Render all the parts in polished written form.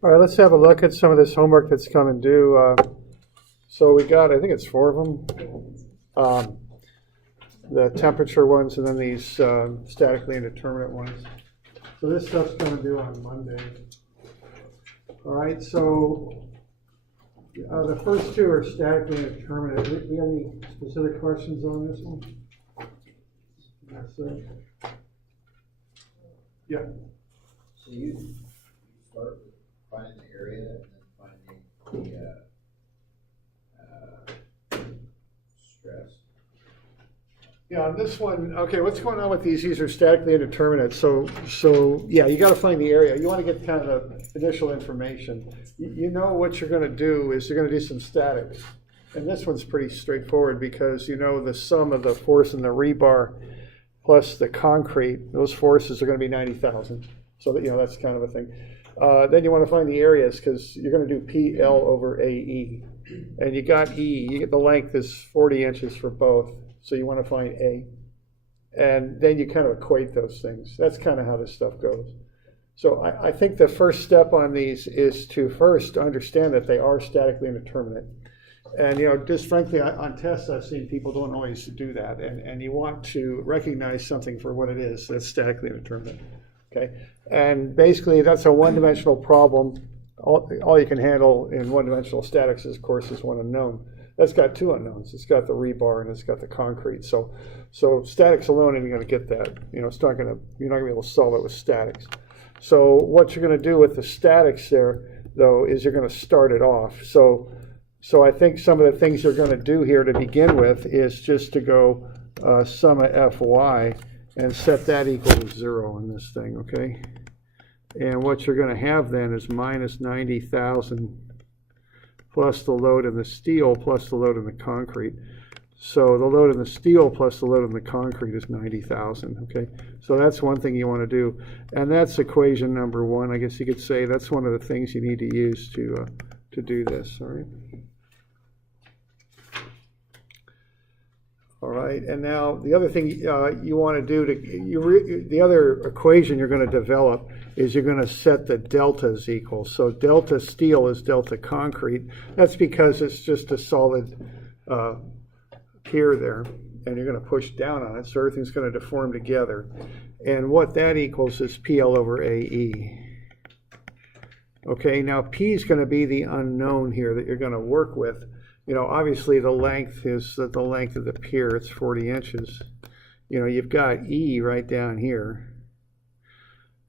All right, let's have a look at some of this homework that's coming due. So we got, I think it's 4 of them. The temperature ones and then these statically indeterminate ones. So this stuff's coming due on Monday. All right, so the first 2 are statically indeterminate. Do you have any specific questions on this one? That's it. Yeah. So you start with finding the area and then finding the stress. Yeah, on this one, okay, what's going on with these? These are statically indeterminate. So yeah, you got to find the area. You want to get kind of the initial information. You know what you're going to do is you're going to do some statics. And this one's pretty straightforward because you know the sum of the force in the rebar plus the concrete, those forces are going to be 90,000. So that, you know, that's kind of a thing. Then you want to find the areas because you're going to do PL over AE. And you got E, you get the length is 40 inches for both. So you want to find A. And then you kind of equate those things. That's kind of how this stuff goes. So I think the first step on these is to first understand that they are statically indeterminate. And, you know, just frankly, on tests, I've seen people don't always do that. And you want to recognize something for what it is that's statically indeterminate. Okay? And basically, that's a one-dimensional problem. All you can handle in one-dimensional statics, of course, is one unknown. That's got 2 unknowns. It's got the rebar and it's got the concrete. So statics alone isn't going to get that. You know, it's not going to. You're not going to be able to solve it with statics. So what you're going to do with the statics there, though, is you're going to start it off. So I think some of the things you're going to do here to begin with is just to go sum of Fy and set that equal to 0 in this thing, okay? And what you're going to have then is minus 90,000 plus the load in the steel plus the load in the concrete. So the load in the steel plus the load in the concrete is 90,000, okay? So that's one thing you want to do. And that's equation number 1. I guess you could say that's one of the things you need to use to do this, all right? All right, and now the other thing you want to do the other equation you're going to develop is you're going to set the deltas equal. So delta steel is delta concrete. That's because it's just a solid pier there, and you're going to push down on it, so everything's going to deform together. And what that equals is PL over AE. Okay, now P is going to be the unknown here that you're going to work with. You know, obviously the length is the length of the pier. It's 40 inches. You know, you've got E right down here.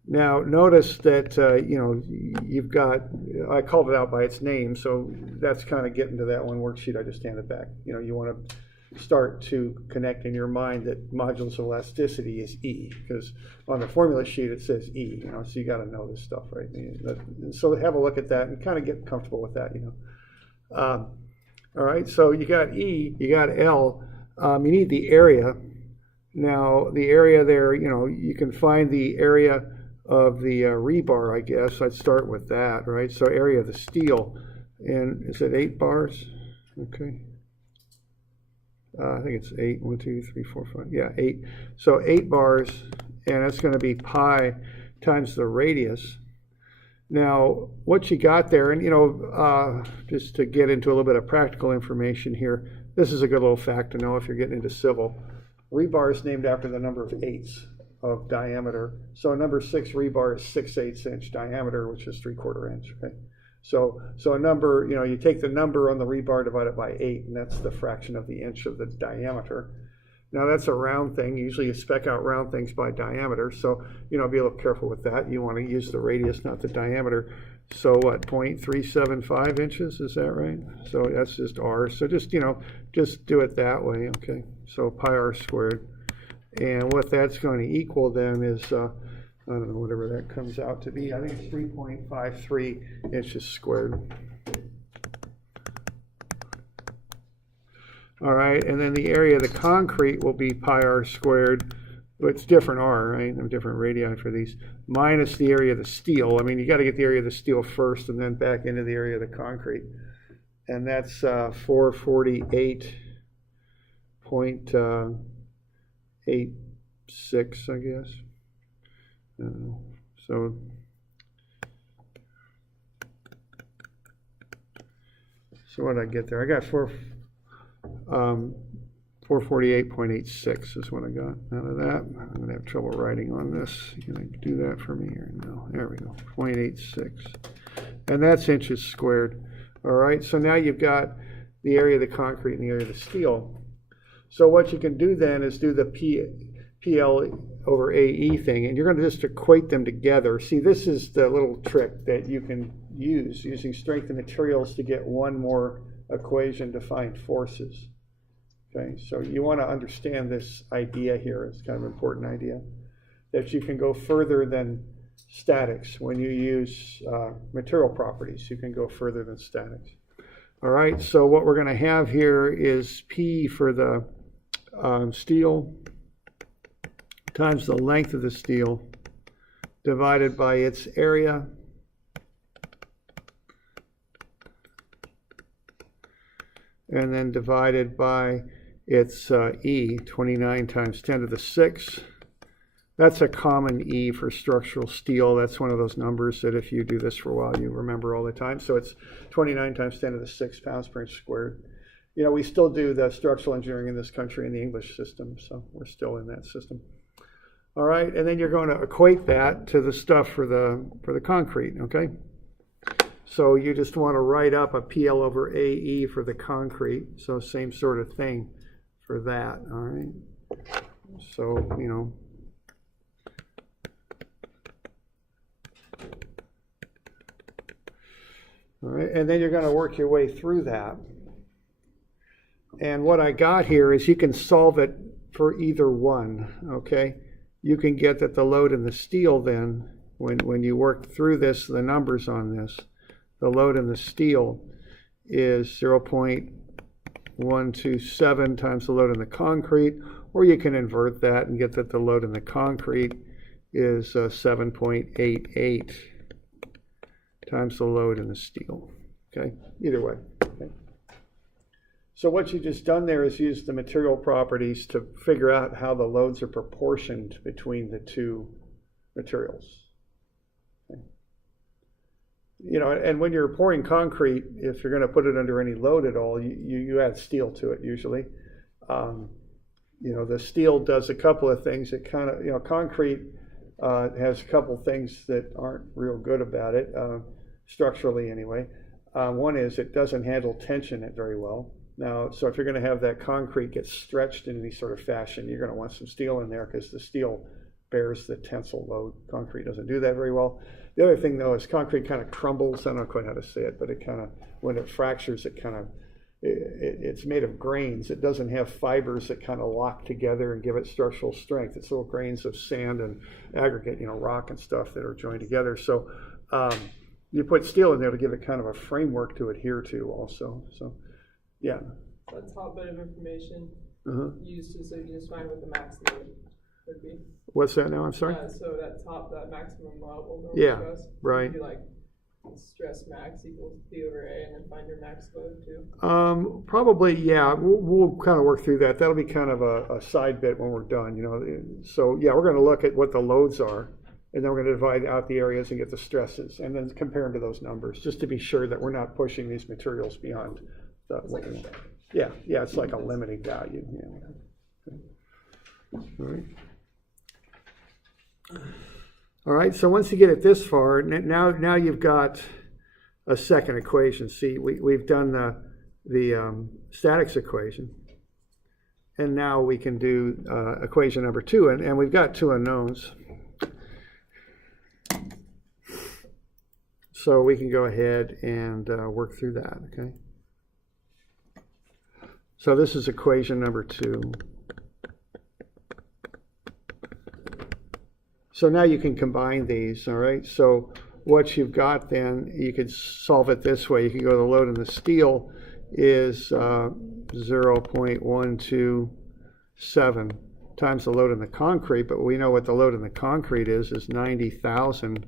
Now, notice that, you know, you've got, I called it out by its name, so that's kind of getting to that one worksheet I just handed back. You know, you want to start to connect in your mind that modulus of elasticity is E, because on the formula sheet it says E, you know, so you got to know this stuff, right? And so have a look at that and kind of get comfortable with that, you know. All right, so you got E, you got L, you need the area. Now, the area there, you know, you can find the area of the rebar, I guess. I'd start with that, right? So area of the steel, and is it 8 bars? Okay. I think it's 8. 1, 2, 3, 4, 5. Yeah, 8. So 8 bars, and that's going to be pi times the radius. Now, what you got there, and you know, just to get into a little bit of practical information here, this is a good little fact to know if you're getting into civil. Rebar is named after the number of 8ths of diameter. So a number 6 rebar is 6/8 inch diameter, which is 3/4 inch. Okay. So a number, you know, you take the number on the rebar, divide it by 8, and that's the fraction of the inch of the diameter. Now that's a round thing. Usually you spec out round things by diameter. So, you know, be a little careful with that. You want to use the radius, not the diameter. So what, 0.375 inches, is that right? So that's just R. So just, you know, just do it that way, okay? So pi R squared. And what that's going to equal then is, I don't know, whatever that comes out to be. I think it's 3.53 inches squared. All right, and then the area of the concrete will be pi R squared. It's different R, right? Different radii for these, minus the area of the steel. I mean, you got to get the area of the steel first and then back into the area of the concrete. And that's 448.86, I guess. So So what did I get there? I got 448.86 is what I got out of that. I'm going to have trouble writing on this. Can I do that for me here? No. There we go. 0.86. And that's inches squared. All right. So now you've got the area of the concrete and the area of the steel. So what you can do then is do the PL over AE thing, and you're going to just equate them together. See, this is the little trick that you can use using strength of materials to get one more equation to find forces. Okay, so you want to understand this idea here. It's kind of an important idea that you can go further than statics when you use material properties. You can go further than statics. All right, so what we're going to have here is P for the steel times the length of the steel divided by its area and then divided by its E, 29 times 10 to the 6. That's a common E for structural steel. That's one of those numbers that if you do this for a while, you remember all the time. So it's 29 times 10 to the 6 pounds per inch squared. You know, we still do the structural engineering in this country in the English system, so we're still in that system. All right, and then you're going to equate that to the stuff for the concrete, okay? So you just want to write up a PL over AE for the concrete, so same sort of thing for that, all right? So, you know, all right, and then you're going to work your way through that. And what I got here is you can solve it for either one, okay? You can get that the load in the steel then, when you work through this, the numbers on this, the load in the steel is 0.127 times the load in the concrete, or you can invert that and get that the load in the concrete is 7.88 times the load in the steel, okay? Either way, okay? So what you just done there is use the material properties to figure out how the loads are proportioned between the two materials. Okay. You know, and when you're pouring concrete, if you're going to put it under any load at all, you add steel to it usually. You know, the steel does a couple of things. It kind of, you know, concrete has a couple things that aren't real good about it, structurally anyway. One is it doesn't handle tension very well. Now, so if you're going to have that concrete get stretched in any sort of fashion, you're going to want some steel in there because the steel bears the tensile load. Concrete doesn't do that very well. The other thing, though, is concrete kind of crumbles. I don't know quite how to say it, but it kind of, when it fractures, it kind of, it's made of grains. It doesn't have fibers that kind of lock together and give it structural strength. It's little grains of sand and aggregate, you know, rock and stuff that are joined together. So you put steel in there to give it kind of a framework to adhere to also. So. Yeah. That top bit of information used to, so you can just find what the max load would be. What's that now? I'm sorry? So that maximum level. Yeah, stress, right. Be like stress max equals P over A and then find your max load too. Probably, yeah. We'll kind of work through that. That'll be kind of a side bit when we're done, you know. So, yeah, we're going to look at what the loads are, and then we're going to divide out the areas and get the stresses, and then compare them to those numbers, just to be sure that we're not pushing these materials beyond. Like yeah, it's like a limiting value. Yeah. Okay. All right. So once you get it this far, now you've got a second equation. See, we've done the statics equation, and now we can do equation number 2, and we've got 2 unknowns. So we can go ahead and work through that. Okay. So this is equation number 2. So now you can combine these, all right? So what you've got then, you could solve it this way. You can go to the load in the steel is 0.127 times the load in the concrete, but we know what the load in the concrete is 90,000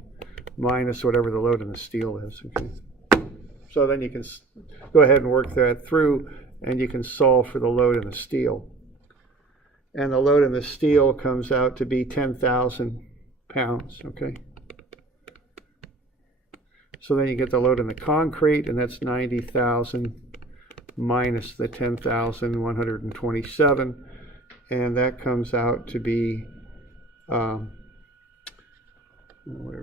minus whatever the load in the steel is, okay? So then you can go ahead and work that through, and you can solve for the load in the steel. And the load in the steel comes out to be 10,000 pounds, okay? So then you get the load in the concrete, and that's 90,000 minus the 10,127, and that comes out to be whatever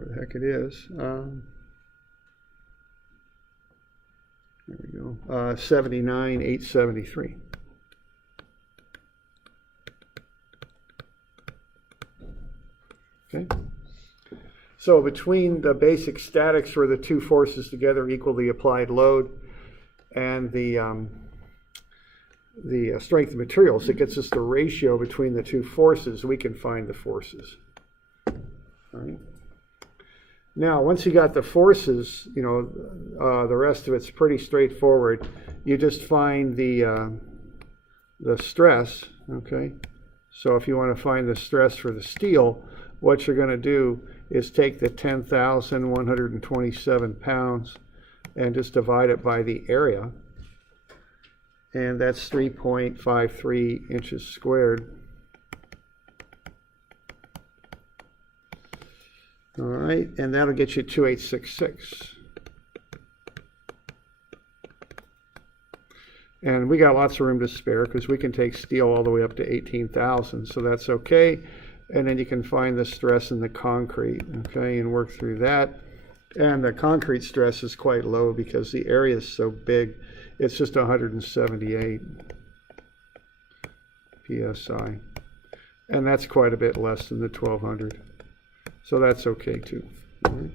the heck it is. There we go. 79,873. Okay. So between the basic statics where the two forces together equal the applied load and the strength of materials, it gets us the ratio between the two forces, we can find the forces. All right. Now, once you got the forces, the rest of it's pretty straightforward. You just find the stress, okay? So if you want to find the stress for the steel, what you're going to do is take the 10,127 pounds and just divide it by the area. And that's 3.53 inches squared. All right, and that'll get you 2866. And we got lots of room to spare because we can take steel all the way up to 18,000, so that's okay. And then you can find the stress in the concrete, okay, and work through that. And the concrete stress is quite low because the area is so big. It's just 178 psi. And that's quite a bit less than the 1200. So that's okay too. All right.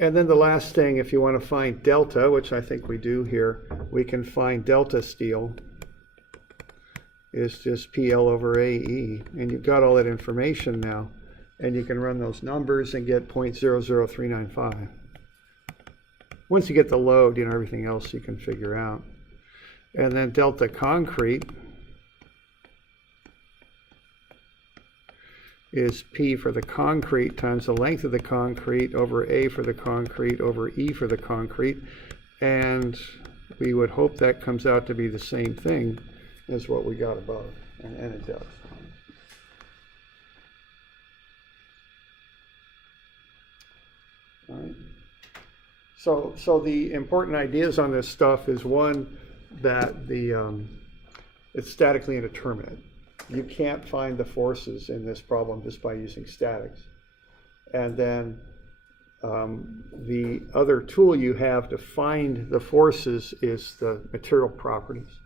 And then the last thing, if you want to find delta, which I think we do here, we can find delta steel is just PL over AE. And you've got all that information now. And you can run those numbers and get 0.00395. Once you get the load, everything else you can figure out. And then delta concrete is P for the concrete times the length of the concrete over A for the concrete over E for the concrete. And we would hope that comes out to be the same thing as what we got above. And it does. All right. So the important ideas on this stuff is, one, that it's statically indeterminate. You can't find the forces in this problem just by using statics. And then the other tool you have to find the forces is the material properties.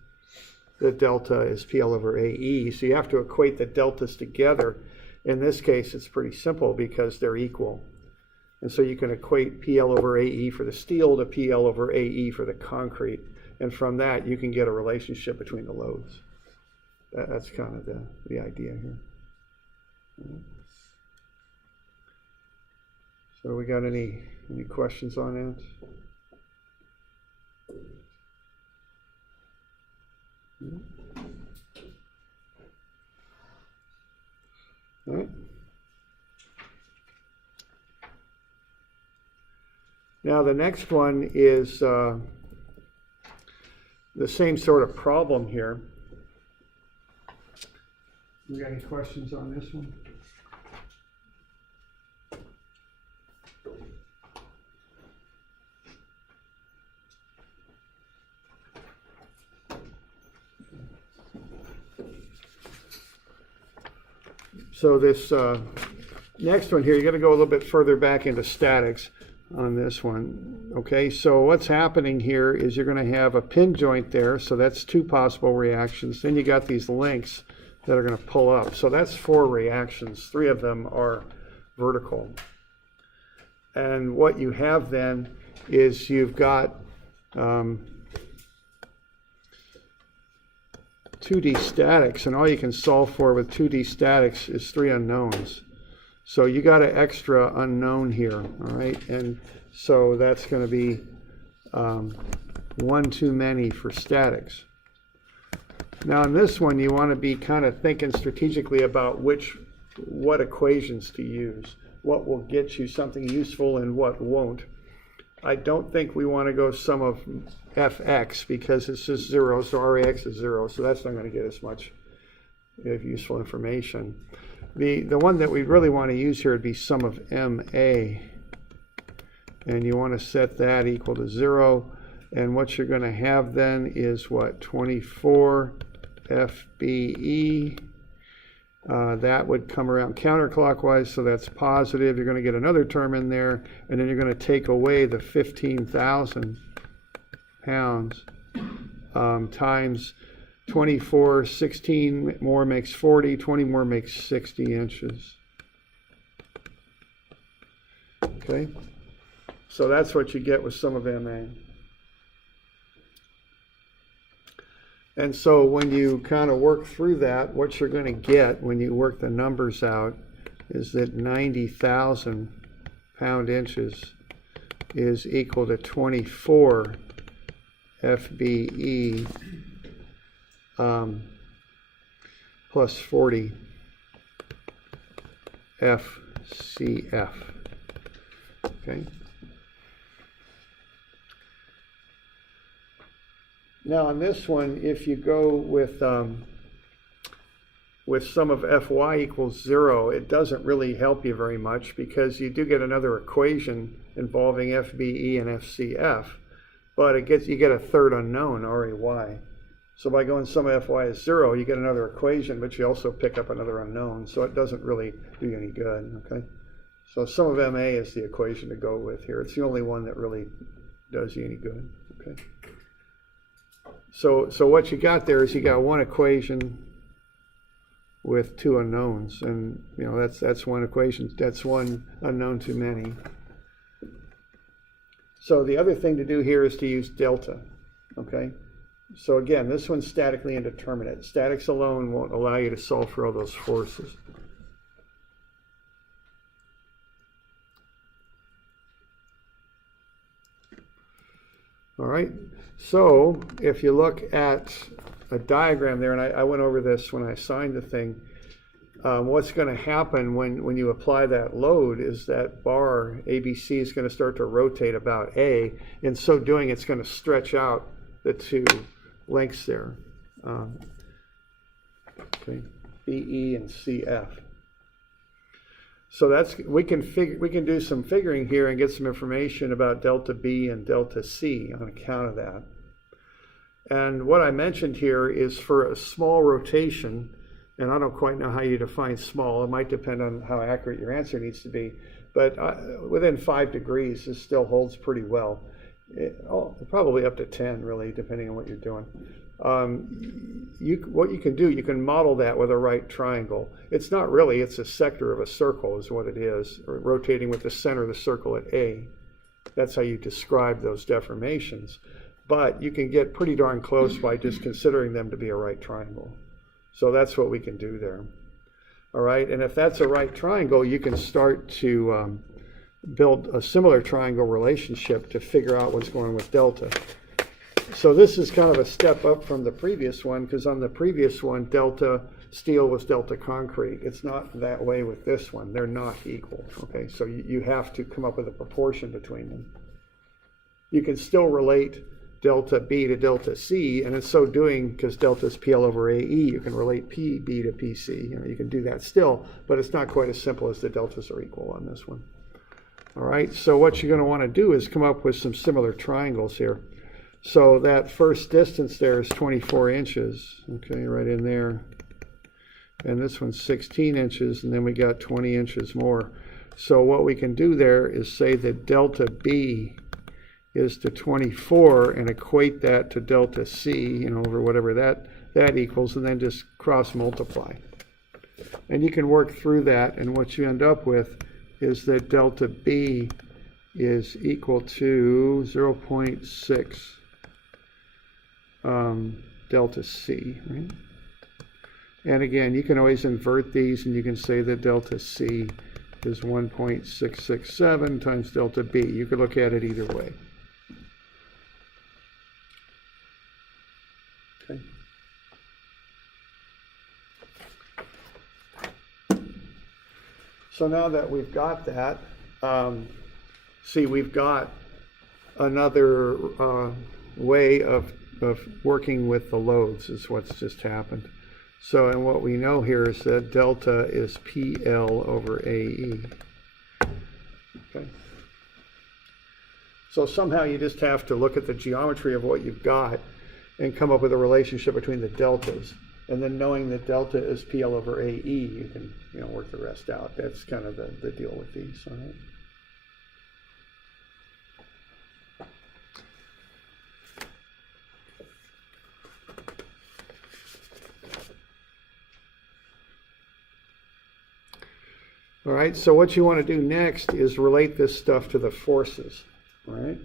The delta is PL over AE, so you have to equate the deltas together. In this case, it's pretty simple because they're equal. And so you can equate PL over AE for the steel to PL over AE for the concrete. And from that, you can get a relationship between the loads. That's kind of the idea here. So we got any questions on that? All right. Now the next one is the same sort of problem here. We got any questions on this one? So this next one here, you got to go a little bit further back into statics on this one. Okay, so what's happening here is you're going to have a pin joint there, so that's two possible reactions. Then you got these links that are going to pull up. So that's four reactions. Three of them are vertical. And what you have then is you've got 2D statics, and all you can solve for with 2D statics is three unknowns. So you got an extra unknown here, all right? And so that's going to be one too many for statics. Now in this one, you want to be kind of thinking strategically about what equations to use, what will get you something useful and what won't. I don't think we want to go sum of fx because it's just 0, so Rax is 0, so that's not going to get us much useful information. The one that we really want to use here would be sum of MA. and you want to set that equal to 0. And what you're going to have then is what? 24 FBE. That would come around counterclockwise, so that's positive. You're going to get another term in there, and then you're going to take away the 15,000 pounds times 24, 16 more makes 40, 20 more makes 60 inches. Okay, so that's what you get with sum of MA. And so when you kind of work through that, what you're going to get when you work the numbers out is that 90,000 pound-inches is equal to 24 FBE plus 40 FCF. Okay. Now on this one, if you go with sum of Fy equals 0, it doesn't really help you very much because you do get another equation involving FBE and FCF, but you get a third unknown, RAY. So by going sum of Fy is 0, you get another equation, but you also pick up another unknown, so it doesn't really do you any good, okay? So sum of MA is the equation to go with here. It's the only one that really does you any good, okay? So what you got there is you got one equation with two unknowns, and you know that's one equation, that's one unknown too many. So the other thing to do here is to use delta, okay? So again, this one's statically indeterminate. Statics alone won't allow you to solve for all those forces. All right, so if you look at a diagram there, and I went over this when I signed the thing, what's going to happen when you apply that load is that bar ABC is going to start to rotate about A. In so doing, it's going to stretch out the two lengths there, okay, BE and CF. So we can do some figuring here and get some information about delta B and delta C on account of that. And what I mentioned here is for a small rotation, and I don't quite know how you define small. It might depend on how accurate your answer needs to be, but within 5 degrees, this still holds pretty well. Probably up to 10, really, depending on what you're doing. What you can do, you can model that with a right triangle. It's not really, it's a sector of a circle is what it is, or rotating with the center of the circle at A. That's how you describe those deformations. But you can get pretty darn close by just considering them to be a right triangle. So that's what we can do there. All right, and if that's a right triangle, you can start to build a similar triangle relationship to figure out what's going on with delta. So this is kind of a step up from the previous one, because on the previous one, delta steel was delta concrete. It's not that way with this one. They're not equal, okay? So you have to come up with a proportion between them. You can still relate delta B to delta C, and in so doing, because delta is PL over AE, you can relate PB to PC. You know, you can do that still, but it's not quite as simple as the deltas are equal on this one. All right, so what you're going to want to do is come up with some similar triangles here. So that first distance there is 24 inches, okay, right in there. And this one's 16 inches, and then we got 20 inches more. So what we can do there is say that delta B is to 24 and equate that to delta C, you know, over whatever that equals, and then just cross multiply. And you can work through that, and what you end up with is that delta B is equal to 0.6 delta C, right? And again, you can always invert these, and you can say that delta C is 1.667 times delta B. You could look at it either way. Okay. So now that we've got that, see, we've got another way of working with the loads is what's just happened. So, and what we know here is that delta is PL over AE. Okay. So somehow you just have to look at the geometry of what you've got and come up with a relationship between the deltas. And then knowing that delta is PL over AE, you can work the rest out. That's kind of the deal with these. All right? All right, so what you want to do next is relate this stuff to the forces. All right?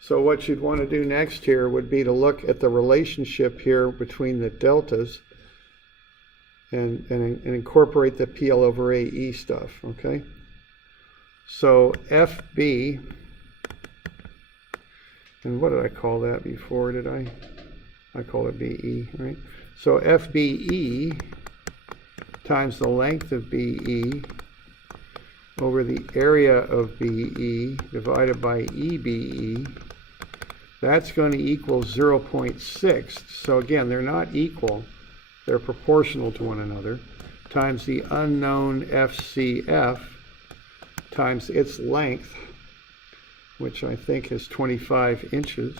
So what you'd want to do next here would be to look at the relationship here between the deltas and incorporate the PL over AE stuff, okay? So FB, and what did I call that before, did I? I called it BE, right? So FBE times the length of BE over the area of BE divided by EBE, that's going to equal 0.6. So again, they're not equal, they're proportional to one another, times the unknown FCF times its length, which I think is 25 inches.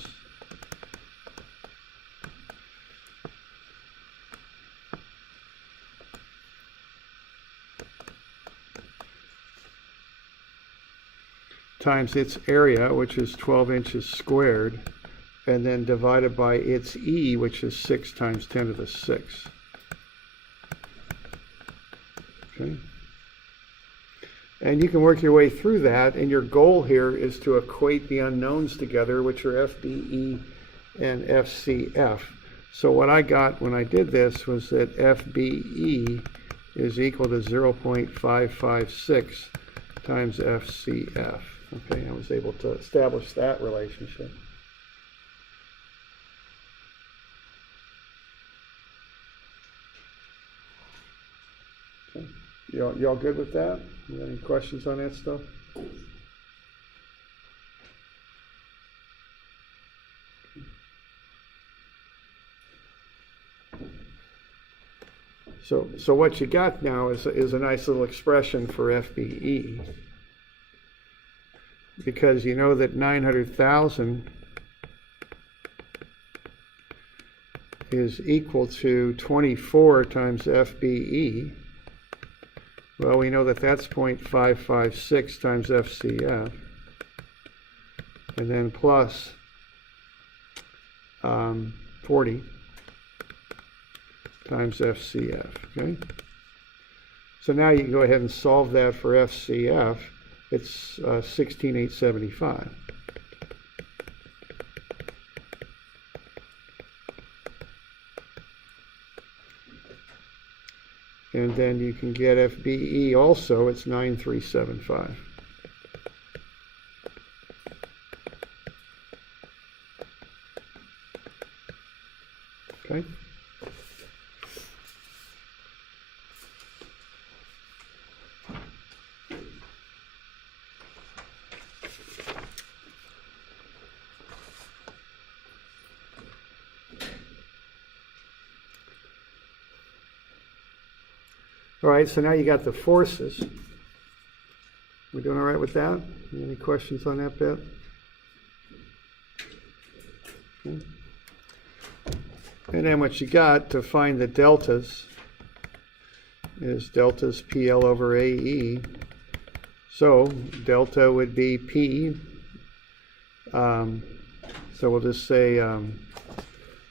Times its area, which is 12 inches squared, and then divided by its E, which is 6 times 10 to the 6. Okay. And you can work your way through that, and your goal here is to equate the unknowns together, which are FBE and FCF. So what I got when I did this was that FBE is equal to 0.556 times FCF. Okay, I was able to establish that relationship. Okay. You all good with that? You got any questions on that stuff? So what you got now is a nice little expression for FBE. Because you know that 900,000 is equal to 24 times FBE. Well, we know that that's 0.556 times FCF. And then plus 40 times FCF, okay? So now you can go ahead and solve that for FCF. It's 16,875. And then you can get FBE also, it's 9,375. Okay. All right, so now you got the forces. We doing all right with that? Any questions on that bit? Okay. And then what you got to find the deltas is deltas PL over AE. So delta would be P. So we'll just say,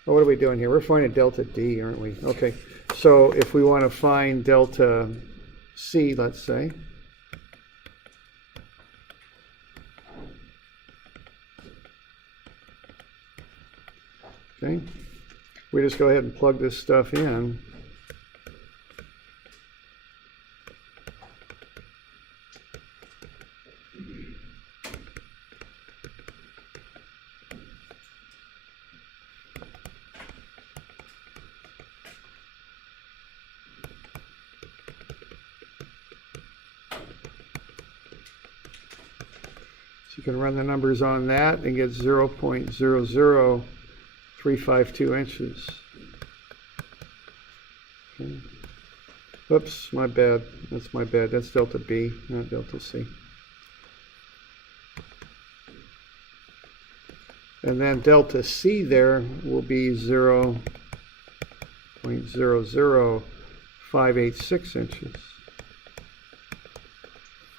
what are we doing here? We're finding delta D, aren't we? Okay. So if we want to find delta C, let's say, okay, we just go ahead and plug this stuff in. You can run the numbers on that and get 0.00352 inches. Okay. Oops, my bad. That's my bad. That's delta B, not delta C. And then delta C there will be 0.00586 inches.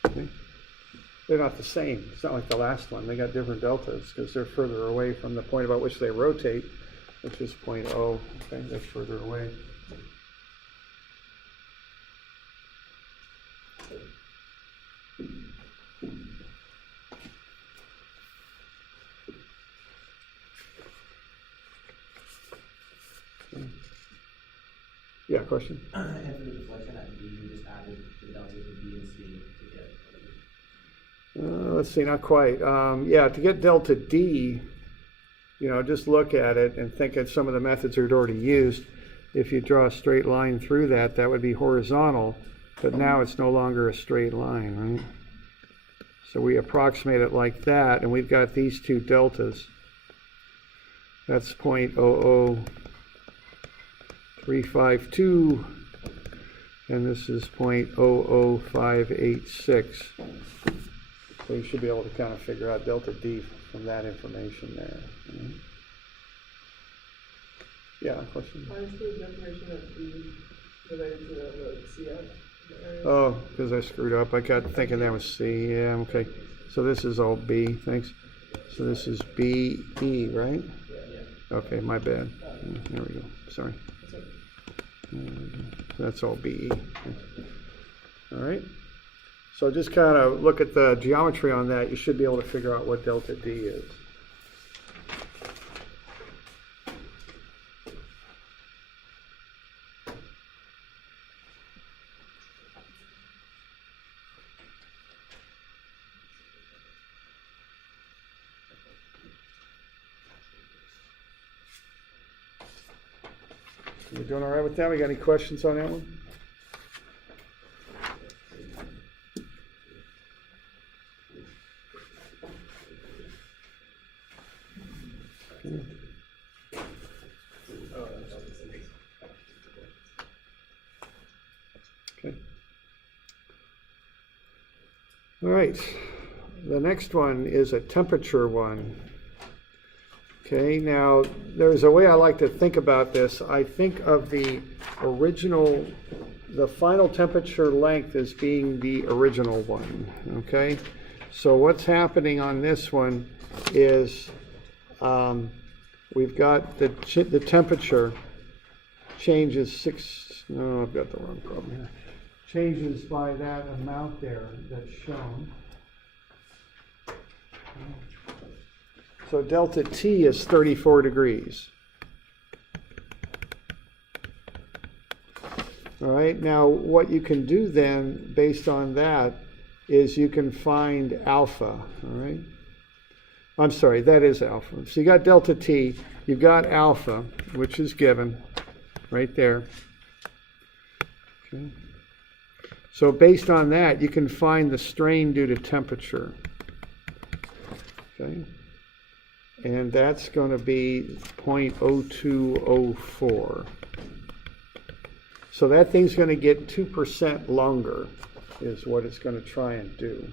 Okay. They're not the same. It's not like the last one. They got different deltas because they're further away from the point about which they rotate, which is 0.0. Okay, that's further away. Yeah, question? And for the deflection at B, you just added the deltas of B and C to get. Let's see, not quite. Yeah, to get delta D, just look at it and think of some of the methods that are already used. If you draw a straight line through that, that would be horizontal, but now it's no longer a straight line, right? So we approximate it like that, and we've got these two deltas. That's 0.00352, and this is 0.00586. So you should be able to kind of figure out delta D from that information there. Yeah, question? Why is the definition of B related to the CF area? Oh, because I screwed up. I got thinking that was C. Yeah, okay. So this is all B. Thanks. So this is B, E, right? Yeah. Okay, my bad. There we go. Sorry. That's all BE. All right. So just kind of look at the geometry on that. You should be able to figure out what delta D is. We doing all right with that? We got any questions on that one? Okay. All right. The next one is a temperature one. Okay, now there's a way I like to think about this. I think of the final temperature length as being the original one. Okay, so what's happening on this one is we've got the temperature changes I've got the wrong problem here. Changes by that amount there that's shown. So delta T is 34 degrees. All right, now what you can do then, based on that, is you can find alpha, all right? I'm sorry, that is alpha. So you got delta T, you've got alpha, which is given right there. Okay. So based on that, you can find the strain due to temperature. Okay. And that's going to be 0.0204. So that thing's going to get 2% longer, is what it's going to try and do.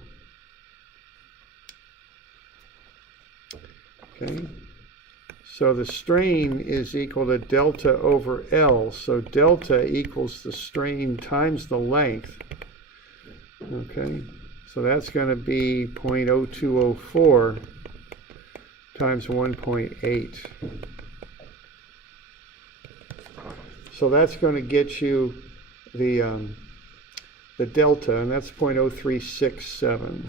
Okay. So the strain is equal to delta over L. So delta equals the strain times the length. Okay. So that's going to be 0.0204. times 1.8. So that's going to get you the delta, and that's 0.0367.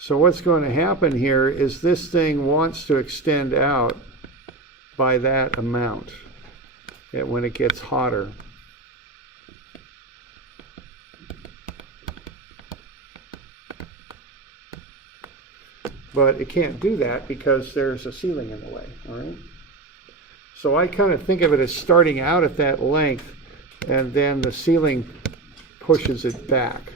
So what's going to happen here is this thing wants to extend out by that amount when it gets hotter. But it can't do that because there's a ceiling in the way, all right? So I kind of think of it as starting out at that length, and then the ceiling pushes it back.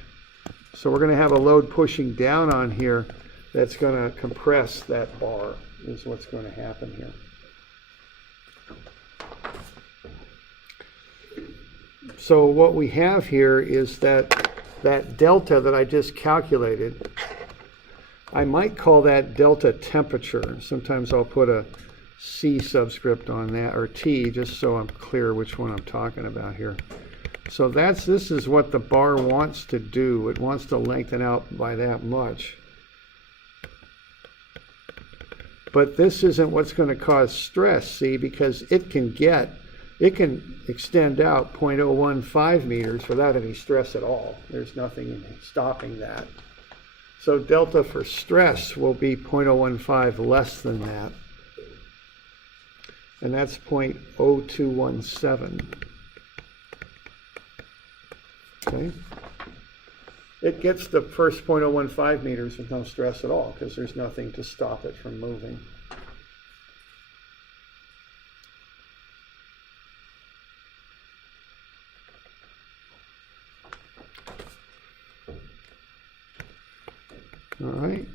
So we're going to have a load pushing down on here that's going to compress that bar, is what's going to happen here. So what we have here is that delta that I just calculated, I might call that delta temperature. Sometimes I'll put a C subscript on that, or T, just so I'm clear which one I'm talking about here. So this is what the bar wants to do. It wants to lengthen out by that much. But this isn't what's going to cause stress, see, because it can extend out 0.015 meters without any stress at all. There's nothing stopping that. So delta for stress will be 0.015 less than that. And that's 0.0217. Okay? It gets the first 0.015 meters with no stress at all because there's nothing to stop it from moving. All right.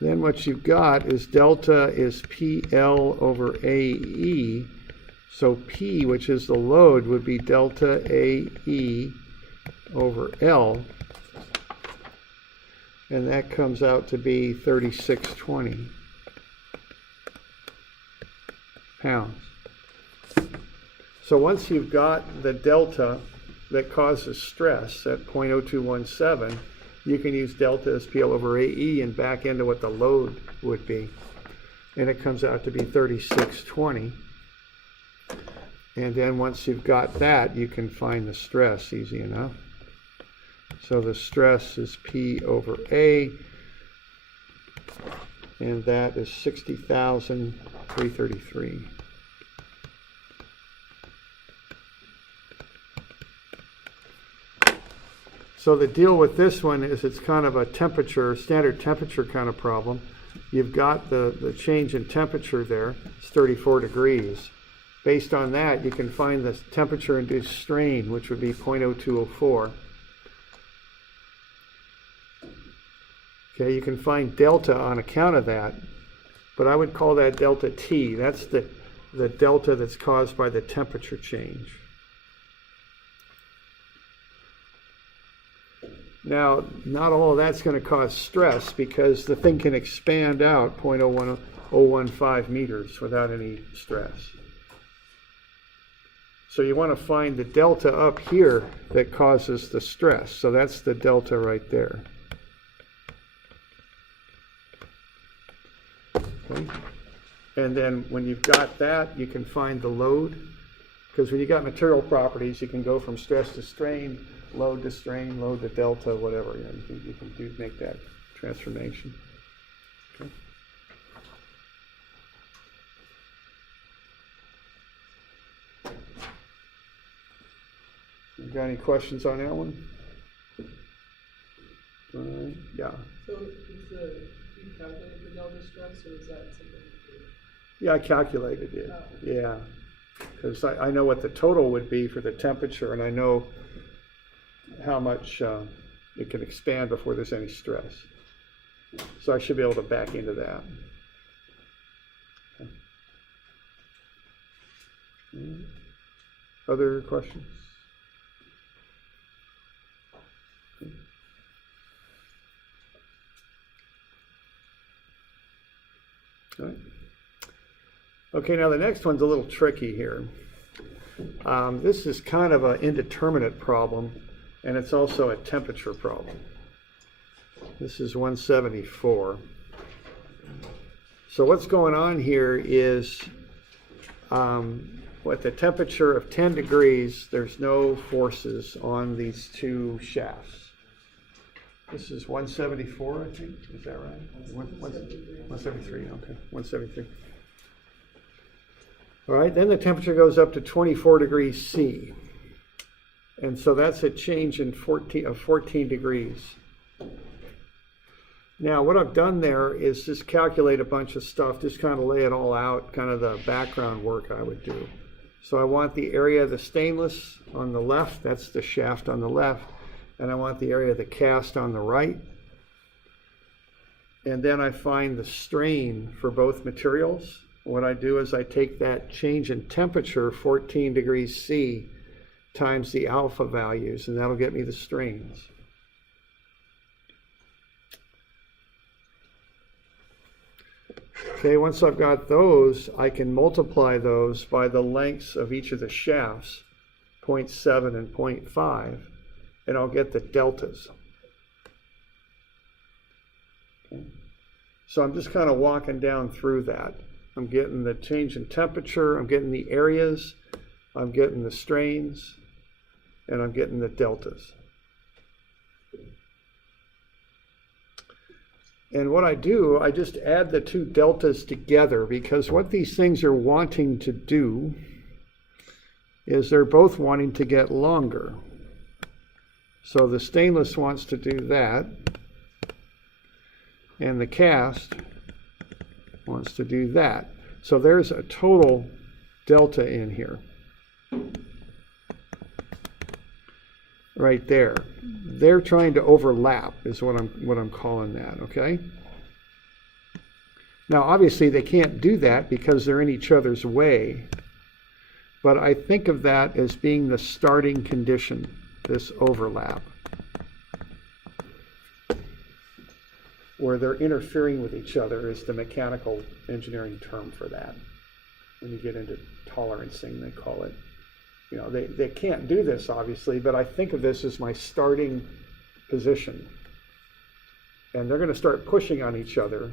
Then what you've got is delta is PL over AE. So P, which is the load, would be delta AE over L. And that comes out to be 3620 pounds. So once you've got the delta that causes stress at 0.0217, you can use delta as PL over AE and back into what the load would be. And it comes out to be 3620. And then once you've got that, you can find the stress easy enough. So the stress is P over A, and that is 60,333. So the deal with this one is it's kind of a temperature, standard temperature kind of problem. You've got the change in temperature there, it's 34 degrees. Based on that, you can find the temperature-induced strain, which would be 0.0204. Okay, you can find delta on account of that, but I would call that delta T. That's the delta that's caused by the temperature change. Now, not all of that's going to cause stress because the thing can expand out 0.015 meters without any stress. So you want to find the delta up here that causes the stress. So that's the delta right there. Okay. And then when you've got that, you can find the load. Because when you got material properties, you can go from stress to strain, load to strain, load to delta, whatever. You can make that transformation. Okay. You got any questions on that one? Yeah. So you calculate the delta stress, or is that something you do? Yeah, I calculated it. Oh. Yeah. Because I know what the total would be for the temperature, and I know how much it can expand before there's any stress. So I should be able to back into that. Okay. Other questions? All right. Okay, now the next one's a little tricky here. This is kind of an indeterminate problem, and it's also a temperature problem. This is 174. So what's going on here is with the temperature of 10 degrees, there's no forces on these two shafts. This is 174, I think. Is that right? 173, okay. 173. All right, then the temperature goes up to 24 degrees C. And so that's a change in 14 degrees. Now, what I've done there is just calculate a bunch of stuff, just kind of lay it all out, kind of the background work I would do. So I want the area of the stainless on the left, that's the shaft on the left, and I want the area of the cast on the right. And then I find the strain for both materials. What I do is I take that change in temperature, 14 degrees C, times the alpha values, and that'll get me the strains. Okay, once I've got those, I can multiply those by the lengths of each of the shafts, 0.7 and 0.5, and I'll get the deltas. Okay. So I'm just kind of walking down through that. I'm getting the change in temperature, I'm getting the areas, I'm getting the strains, and I'm getting the deltas. And what I do, I just add the two deltas together, because what these things are wanting to do is they're both wanting to get longer. So the stainless wants to do that, and the cast wants to do that. So there's a total delta in here. Right there. They're trying to overlap is what I'm calling that, okay? Now obviously they can't do that because they're in each other's way. But I think of that as being the starting condition, this overlap, where they're interfering with each other is the mechanical engineering term for that. When you get into tolerancing, they call it. You know, they can't do this, obviously, but I think of this as my starting position. And they're going to start pushing on each other,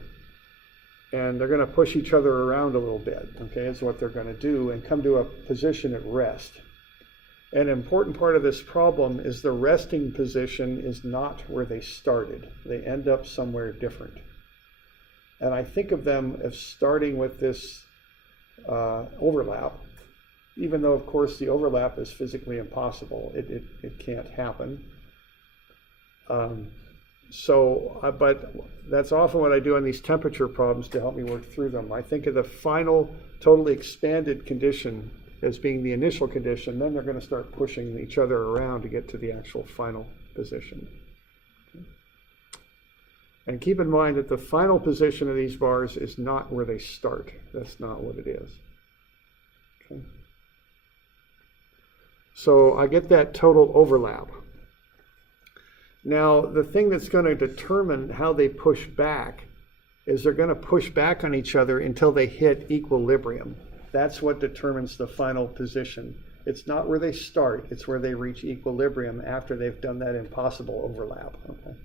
and they're going to push each other around a little bit, okay, is what they're going to do, and come to a position at rest. An important part of this problem is the resting position is not where they started. They end up somewhere different. And I think of them as starting with this overlap, even though, of course, the overlap is physically impossible. It can't happen. But that's often what I do on these temperature problems to help me work through them. I think of the final totally expanded condition as being the initial condition, then they're going to start pushing each other around to get to the actual final position. And keep in mind that the final position of these bars is not where they start. That's not what it is. Okay. So I get that total overlap. Now, the thing that's going to determine how they push back is they're going to push back on each other until they hit equilibrium. That's what determines the final position. It's not where they start, it's where they reach equilibrium after they've done that impossible overlap. Okay.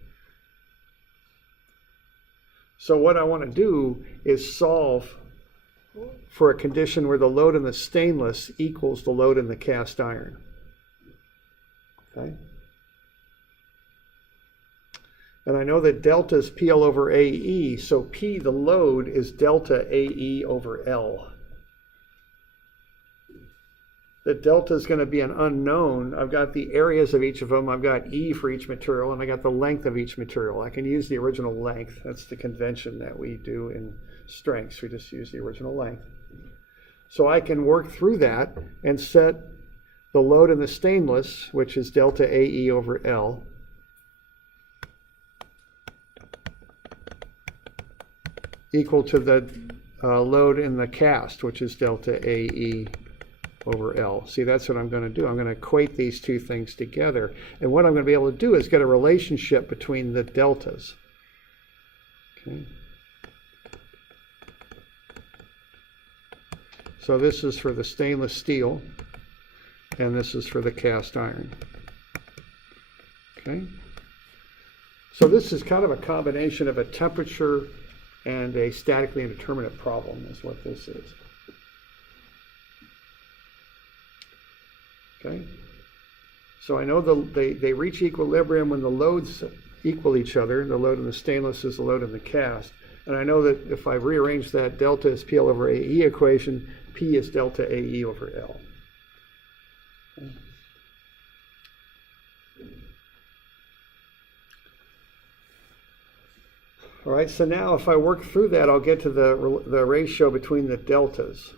So what I want to do is solve for a condition where the load in the stainless equals the load in the cast iron. Okay? And I know that delta is PL over AE, so P, the load, is delta AE over L. The delta is going to be an unknown. I've got the areas of each of them. I've got E for each material, and I got the length of each material. I can use the original length. That's the convention that we do in strengths. We just use the original length. So I can work through that and set the load in the stainless, which is delta AE over L, equal to the load in the cast, which is delta AE over L. See, that's what I'm going to do. I'm going to equate these two things together. And what I'm going to be able to do is get a relationship between the deltas. Okay. So this is for the stainless steel, and this is for the cast iron. Okay. So this is kind of a combination of a temperature and a statically indeterminate problem is what this is. Okay. So I know they reach equilibrium when the loads equal each other. The load in the stainless is the load in the cast. And I know that if I rearrange that delta as PL over AE equation, P is delta AE over L. Okay. All right, so now if I work through that, I'll get to the ratio between the deltas.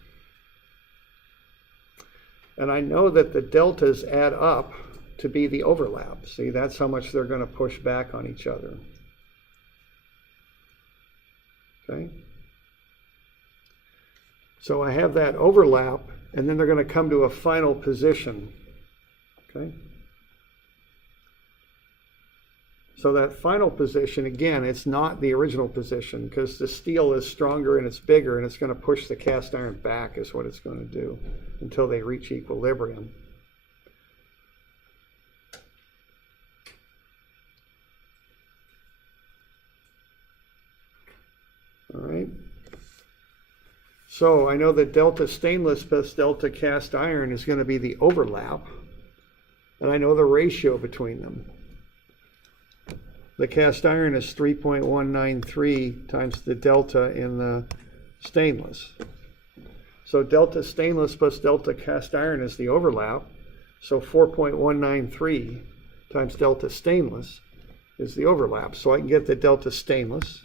And I know that the deltas add up to be the overlap. See, that's how much they're going to push back on each other. Okay? So I have that overlap, and then they're going to come to a final position. Okay. So that final position, again, it's not the original position because the steel is stronger and it's bigger and it's going to push the cast iron back is what it's going to do until they reach equilibrium. All right. So I know that delta stainless plus delta cast iron is going to be the overlap, and I know the ratio between them. The cast iron is 3.193 times the delta in the stainless. So delta stainless plus delta cast iron is the overlap. So 4.193 times delta stainless is the overlap. So I can get the delta stainless,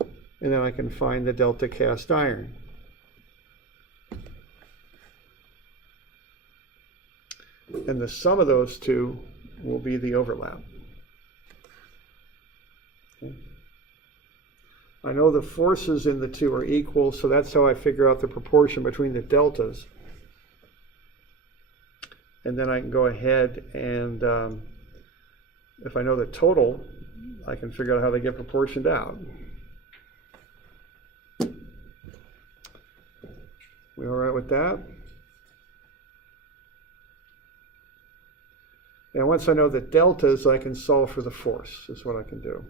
and then I can find the delta cast iron. And the sum of those two will be the overlap. Okay. I know the forces in the two are equal, so that's how I figure out the proportion between the deltas. And then I can go ahead and, if I know the total, I can figure out how they get proportioned out. We all right with that? And once I know the deltas, I can solve for the force, is what I can do.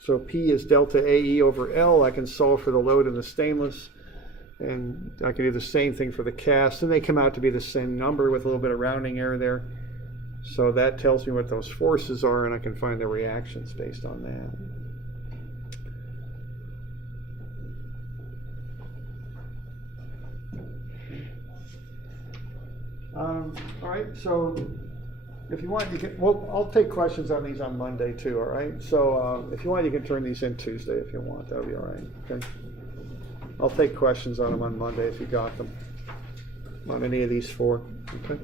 So P is delta AE over L. I can solve for the load in the stainless, and I can do the same thing for the cast, and they come out to be the same number with a little bit of rounding error there. So that tells me what those forces are, and I can find the reactions based on that. All right, so if you want, you can, well, I'll take questions on these on Monday too, all right? So if you want, you can turn these in Tuesday if you want, that'll be all right, okay? I'll take questions on them on Monday if you got them, on any of these four, okay?